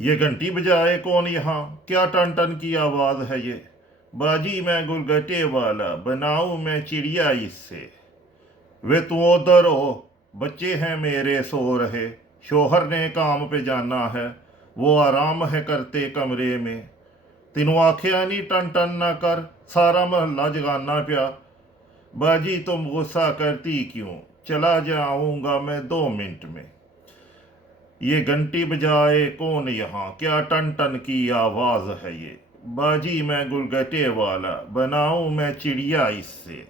ये घंटी बजाए कौन यहाँ, क्या टन टन की आवाज़ है ये। बाजी मैं गुलगटे वाला, बनाऊं मैं चिड़िया इससे। वे तू उधर हो, बच्चे हैं मेरे सो रहे। शोहर ने काम पे जाना है, वो आराम है करते कमरे में। तेनू आखिया नहीं टन टन ना कर, सारा महल्ला जगाना पिया। बाजी तुम गुस्सा करती क्यों, चला जाऊंगा मैं 2 मिनट में। ये घंटी बजाए कौन यहाँ, क्या टन टन की आवाज है ये। बाजी मैं गुलगटे वाला, बनाऊं मैं चिड़िया इससे।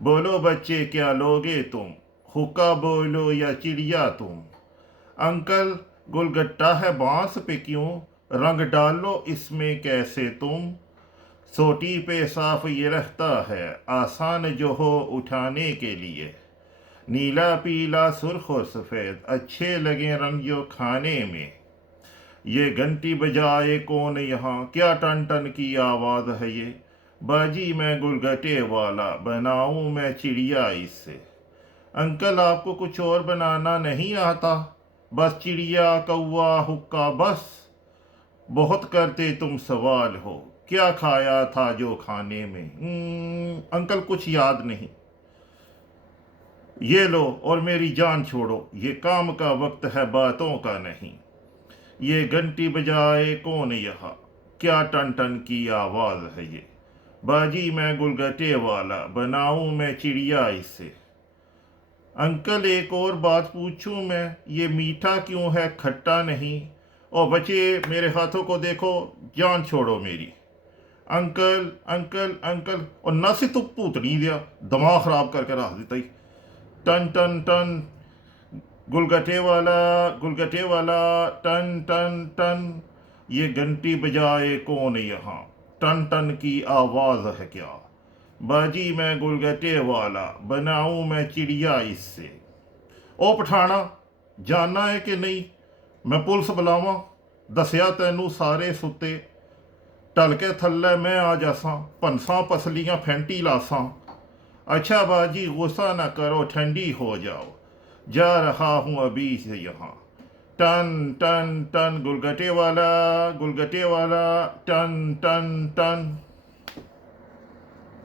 बोलो बच्चे क्या लोगे तुम, हुक्का बोलो या चिड़िया तुम। अंकल गुलगट्टा है बांस पे क्यों, रंग डालो इसमें कैसे तुम। सोटी पे साफ ये रहता है, आसान जो हो उठाने के लिए। नीला पीला सुर्ख और सफ़ेद अच्छे लगे रंग जो खाने में। ये घंटी बजाए कौन यहाँ, क्या टन टन की आवाज़ है ये। बाजी मैं गुलगटे वाला, बनाऊं मैं चिड़िया इससे। अंकल आपको कुछ और बनाना नहीं आता, बस चिड़िया कौवा हुक्का बस। बहुत करते तुम सवाल हो, क्या खाया था जो खाने में। अंकल कुछ याद नहीं। ये लो और मेरी जान छोड़ो, ये काम का वक्त है बातों का नहीं। ये घंटी बजाए कौन यहाँ, क्या टन टन की आवाज़ है ये। बाजी मैं गुलगटे वाला, बनाऊं मैं चिड़िया इससे। अंकल एक और बात पूछूं मैं, ये मीठा क्यों है खट्टा नहीं। और बच्चे मेरे हाथों को देखो, जान छोड़ो मेरी। अंकल अंकल अंकल, और न से तो पूतनी दिया, दिमाग खराब करके रख देता ही। टन टन टन, गुलगटे वाला, टन टन टन। ये घंटी बजाए कौन यहाँ, टन टन की आवाज़ है क्या। बाजी मैं गुलगटे वाला, बनाऊं मैं चिड़िया इससे। ओ पठाना, जानना है कि नहीं, मैं पुलिस बुलावा। दसिया तेनू सारे सुते, टल के थल्ले मैं आ जासा, पंसा पसलियां फेंटी लासा। अच्छा बाजी गुस्सा न करो, ठंडी हो जाओ, जा रहा हूँ अभी से यहाँ। टन टन टन, गुलगटे वाला, टन टन टन।